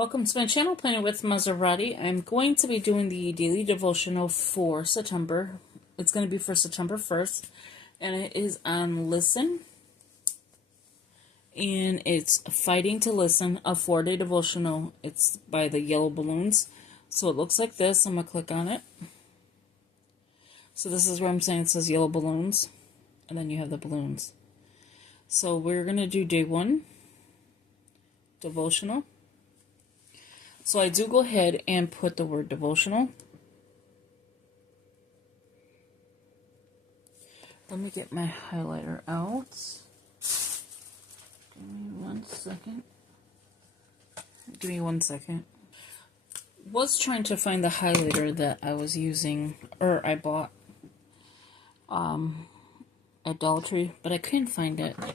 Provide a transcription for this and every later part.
Welcome to my channel, Planning with Maserati. I'm going to be doing the daily devotional for September. It's going to be for September 1st, and it is on Listen, and it's Fighting to Listen, a 4-day devotional. It's by the Yellow Balloons. So it looks like this. I'm going to click on it. So this is where I'm saying it says Yellow Balloons, and then you have the balloons. So we're going to do day 1, devotional. So I do go ahead and put the word devotional. Let me get my highlighter out. Give me 1 second. Give me 1 second. Was trying to find the highlighter that I was using, or I bought at Dollar Tree, but I couldn't find it. I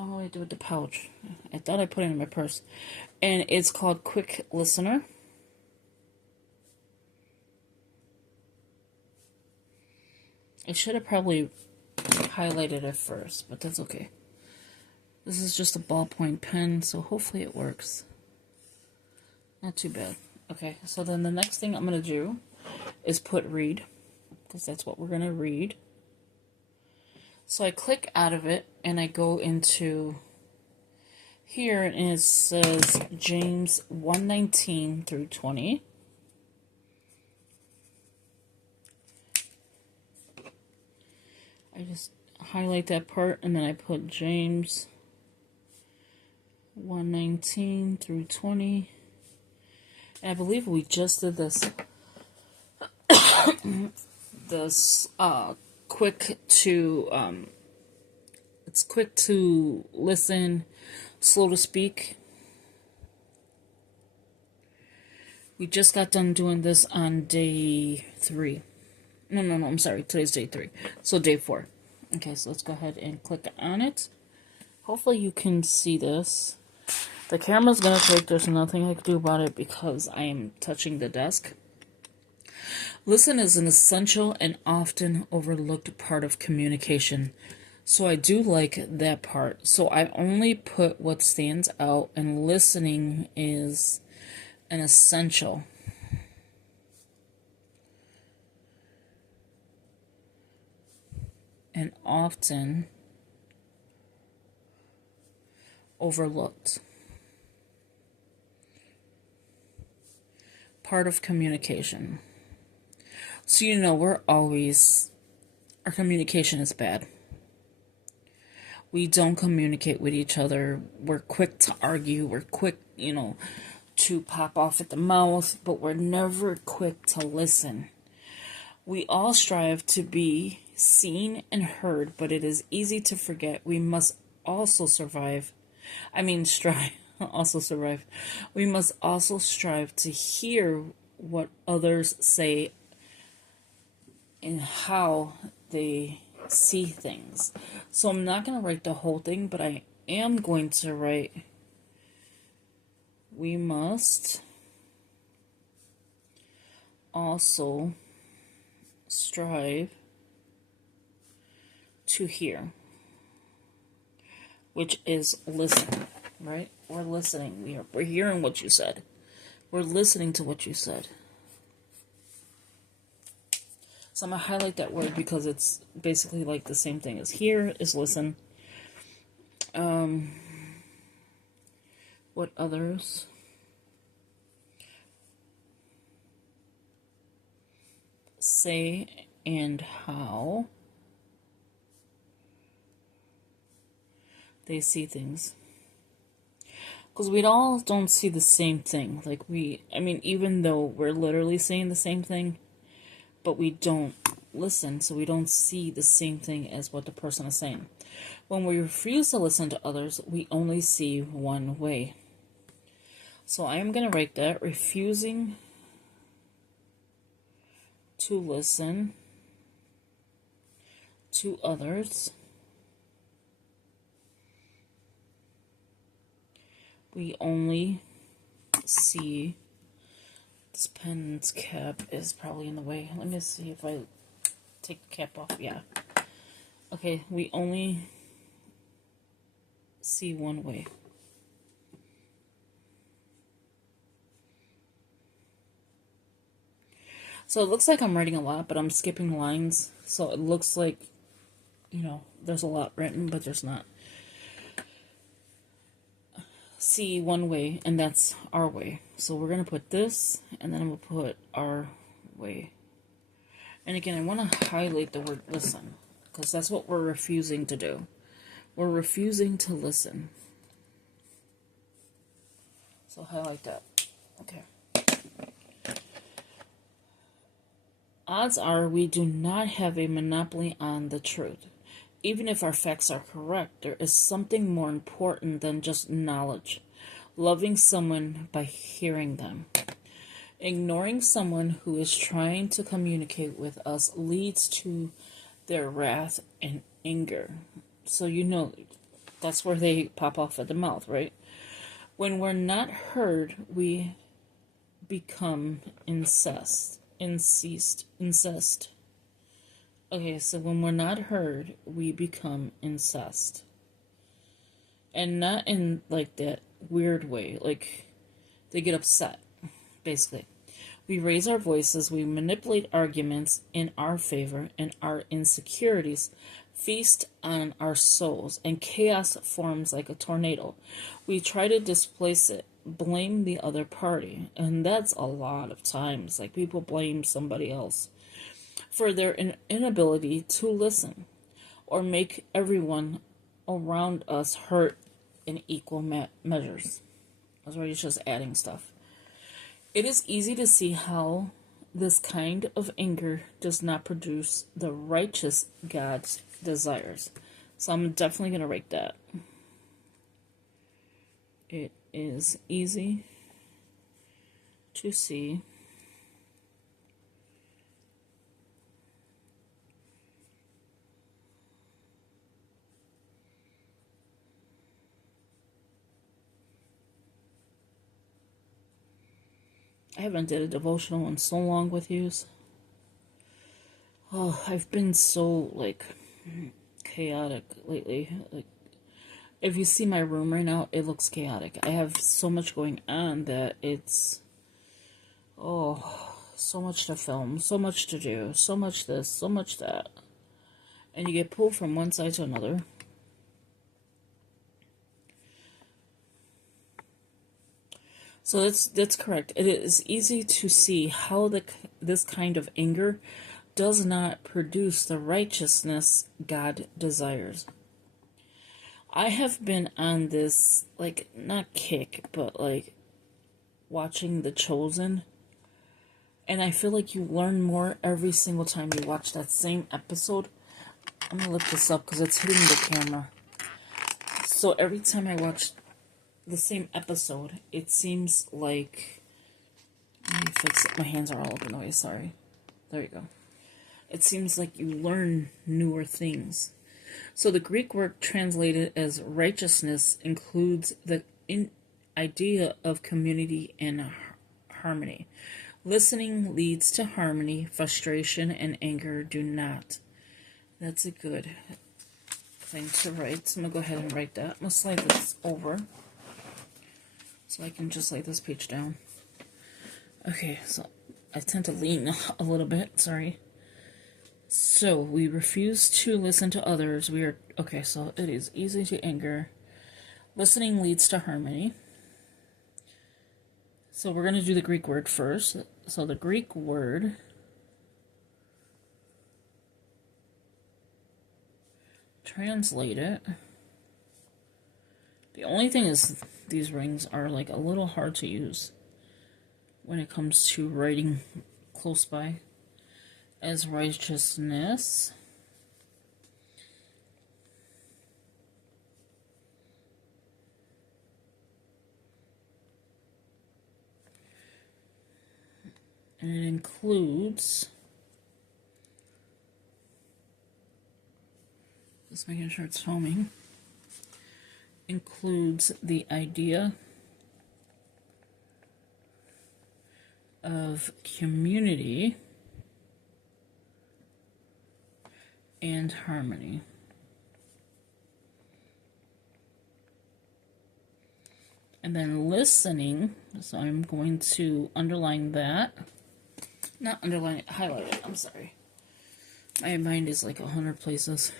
don't know what I do with the pouch. I thought I put it in my purse. And it's called Quick Listener. I should have probably highlighted it first, but that's okay. This is just a ballpoint pen, so hopefully it works. Not too bad. Okay, so then the next thing I'm going to do is put read, because that's what we're going to read. So I click out of it, and I go into here, and it says James 1:19 through 20. I just highlight that part, and then I put James 1:19 through 20. And I believe we just did this. It's quick to listen, slow to speak. We just got done doing this on day 3. No, I'm sorry. Today's day 3. So day 4. Okay, so let's go ahead and click on it. Hopefully you can see this. The camera's going to take. There's nothing I can do about it because I am touching the desk. Listen is an essential and often overlooked part of communication. So I do like that part. So I only put what stands out, and listening is an essential. And often overlooked part of communication. So our communication is bad. We don't communicate with each other. We're quick to argue. We're quick, to pop off at the mouth, but we're never quick to listen. We all strive to be seen and heard, but it is easy to forget we must also strive. Also survive. We must also strive to hear what others say and how they see things. So I'm not going to write the whole thing, but I am going to write, we must also strive to hear, which is listen, right? We're listening. We're hearing what you said. We're listening to what you said. So I'm going to highlight that word because it's basically like the same thing as hear is listen. What others say and how they see things. Because we all don't see the same thing. Even though we're literally saying the same thing, but we don't listen, so we don't see the same thing as what the person is saying. When we refuse to listen to others, we only see one way. So I am going to write that, refusing to listen to others. We only see. This pen's cap is probably in the way. Let me see if I take the cap off. Yeah. Okay, we only see one way. So it looks like I'm writing a lot, but I'm skipping lines. So it looks like, there's a lot written, but there's not. See one way, and that's our way. So we're going to put this, and then we'll put our way. And again, I want to highlight the word listen, because that's what we're refusing to do. We're refusing to listen. So highlight that. Okay. Odds are we do not have a monopoly on the truth. Even if our facts are correct, there is something more important than just knowledge. Loving someone by hearing them. Ignoring someone who is trying to communicate with us leads to their wrath and anger. So that's where they pop off at the mouth, right? When we're not heard, we become incest. Okay, so when we're not heard, we become incest. And not in like that weird way, like they get upset, basically. We raise our voices, we manipulate arguments in our favor, and our insecurities feast on our souls, and chaos forms like a tornado. We try to displace it, blame the other party, and that's a lot of times. Like, people blame somebody else for their inability to listen, or make everyone around us hurt in equal measures. I was already just adding stuff. It is easy to see how this kind of anger does not produce the righteous God's desires. So I'm definitely going to write that. It is easy to see I haven't did a devotional in so long with yous. Oh, I've been so, chaotic lately. Like, if you see my room right now, it looks chaotic. I have so much going on that it's, so much to film, so much to do, so much this, so much that. And you get pulled from one side to another. So that's correct. It is easy to see how this kind of anger does not produce the righteousness God desires. I have been on this, not kick, but watching The Chosen. And I feel like you learn more every single time you watch that same episode. I'm going to lift this up because it's hitting the camera. So every time I watch the same episode, it seems like, let me fix it, my hands are all up in the way, sorry. There you go. It seems like you learn newer things. So the Greek word translated as righteousness includes the idea of community and harmony. Listening leads to harmony, frustration and anger do not. That's a good thing to write. So I'm going to go ahead and write that. I'm going to slide this over so I can just lay this page down. Okay, so I tend to lean a little bit, sorry. So, we refuse to listen to others. Okay, so it is easy to anger. Listening leads to harmony. So, we're going to do the Greek word first. So, the Greek word translate it. The only thing is these rings are a little hard to use when it comes to writing close by. As righteousness. And it includes, just making sure it's filming, includes the idea of community and harmony. And then listening, so I'm going to underline that. Not underline it, highlight it. I'm sorry. My mind is like 100 places.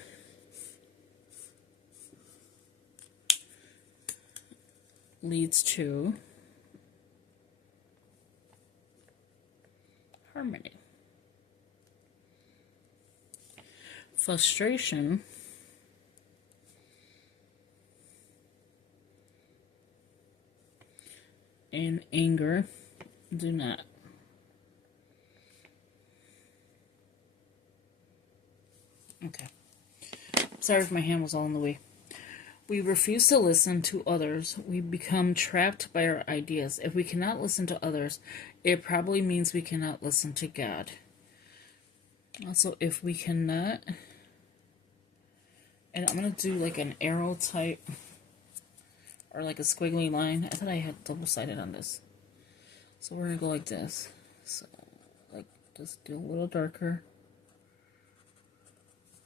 Leads to harmony. Frustration and anger do not. Okay. Sorry if my hand was all in the way. We refuse to listen to others. We become trapped by our ideas. If we cannot listen to others, it probably means we cannot listen to God. Also, if we cannot, and I'm going to do like an arrow type or like a squiggly line. I thought I had double-sided on this. So we're going to go like this. So, like, just do a little darker.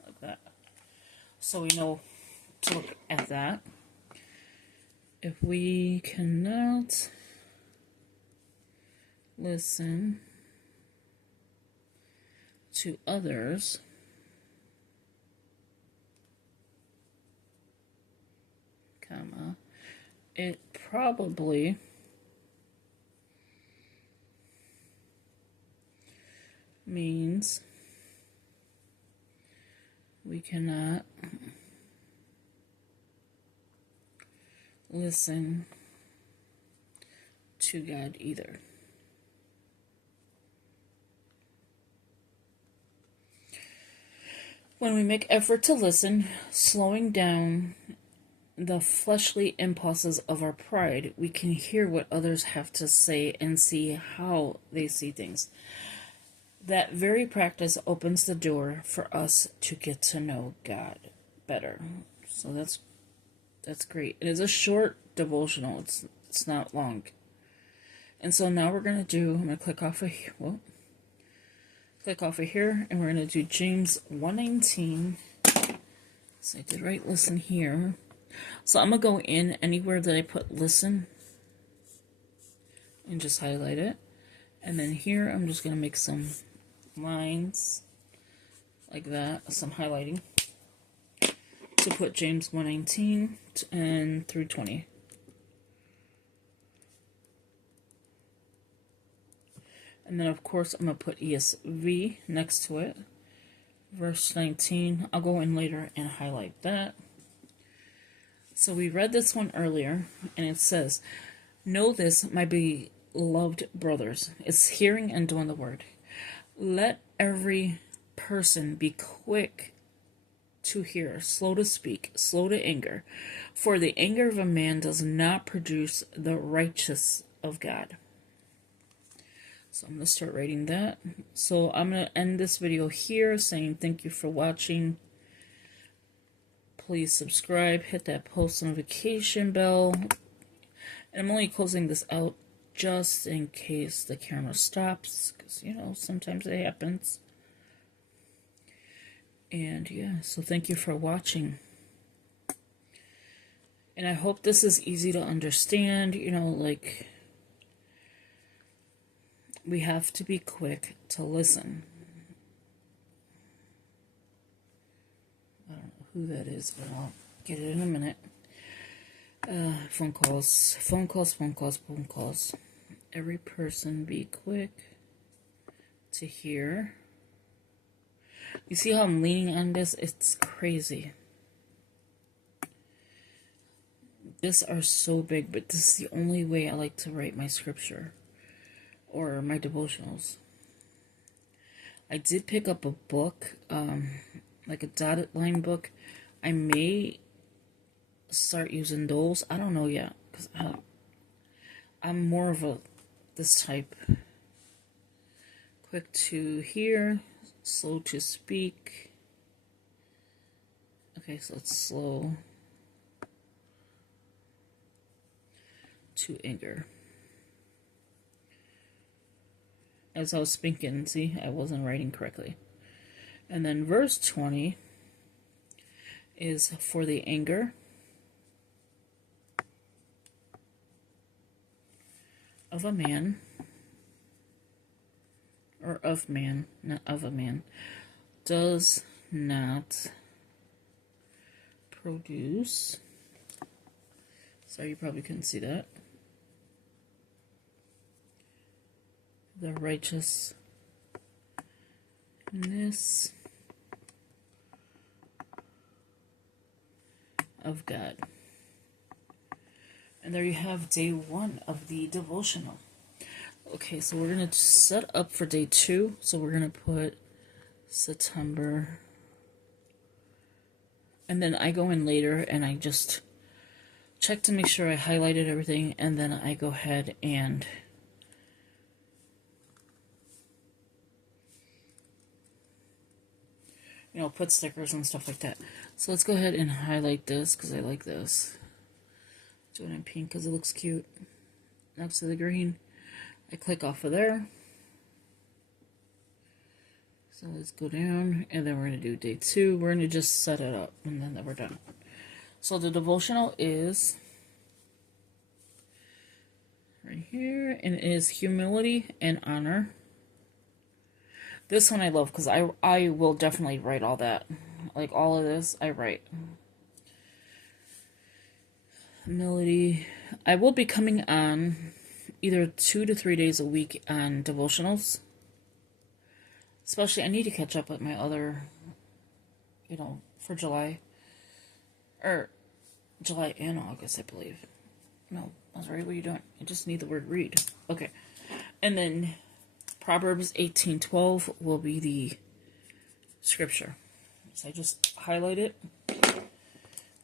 Like that. So we know to look at that. If we cannot listen to others, comma, it probably means we cannot listen to God either. When we make effort to listen, slowing down the fleshly impulses of our pride, we can hear what others have to say and see how they see things. That very practice opens the door for us to get to know God better. So that's great. It is a short devotional. It's not long. And so now we're gonna do. I'm gonna click off of here. Well, click off of here, and we're gonna do James 1:19. So I did write listen here. So I'm gonna go in anywhere that I put listen and just highlight it. And then here I'm just gonna make some lines like that, some highlighting to put James 1:19 and through 20. And then of course I'm going to put ESV next to it. Verse 19, I'll go in later and highlight that. So we read this one earlier, and it says, "Know this, my beloved brothers," it's hearing and doing the word. "Let every person be quick to hear, slow to speak, slow to anger, for the anger of a man does not produce the righteousness of God." So I'm going to start writing that. So I'm going to end this video here saying thank you for watching. Please subscribe, hit that post notification bell. And I'm only closing this out just in case the camera stops, because, you know, sometimes it happens. And yeah, so thank you for watching. And I hope this is easy to understand, you know, like, we have to be quick to listen. I don't know who that is, but I'll get it in a minute. Phone calls, phone calls, phone calls, phone calls. Every person be quick to hear. You see how I'm leaning on this? It's crazy. These are so big, but this is the only way I like to write my scripture or my devotionals. I did pick up a book, like a dotted line book. I may start using those. I don't know yet, because I'm more of this type. Quick to hear, slow to speak. Okay, so it's slow to anger. As I was speaking, see, I wasn't writing correctly. And then verse 20 is for the anger of a man. or of man, not of a man, does not produce. Sorry, you probably couldn't see that. The righteousness of God. And there you have day 1 of the devotional. Okay, so we're going to set up for day 2. So we're going to put September. And then I go in later and I just check to make sure I highlighted everything. And then I go ahead and put stickers and stuff like that. So let's go ahead and highlight this because I like this. Do it in pink because it looks cute. Next to the green. I click off of there. So let's go down and then we're going to do day 2. We're going to just set it up and then we're done. So the devotional is right here and it is humility and honor. This one I love because I will definitely write all that. Like all of this, I write. Humility. I will be coming on either 2 to 3 days a week on devotionals. Especially, I need to catch up with my other, for July. Or July and August, I believe. No, that's right. What are you doing? I just need the word read. Okay. And then Proverbs 18:12 will be the scripture. So I just highlight it.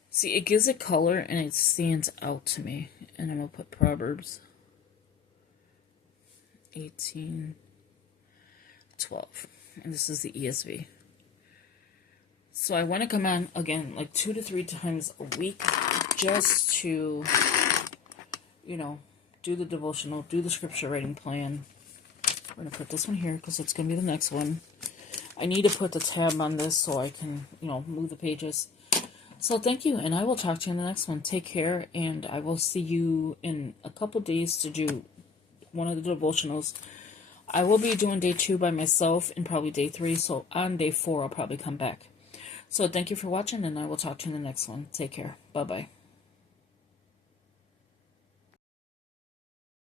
See, it gives it color and it stands out to me. And I'm going to put Proverbs 18:12. And this is the ESV. So I want to come on, again, like 2 to 3 times a week just to, do the devotional, do the scripture writing plan. We're going to put this one here because it's going to be the next one. I need to put the tab on this so I can, move the pages. So thank you, and I will talk to you in the next one. Take care, and I will see you in a couple days to do one of the devotionals. I will be doing day 2 by myself and probably day 3, so on day 4 I'll probably come back. So thank you for watching, and I will talk to you in the next one. Take care. Bye-bye.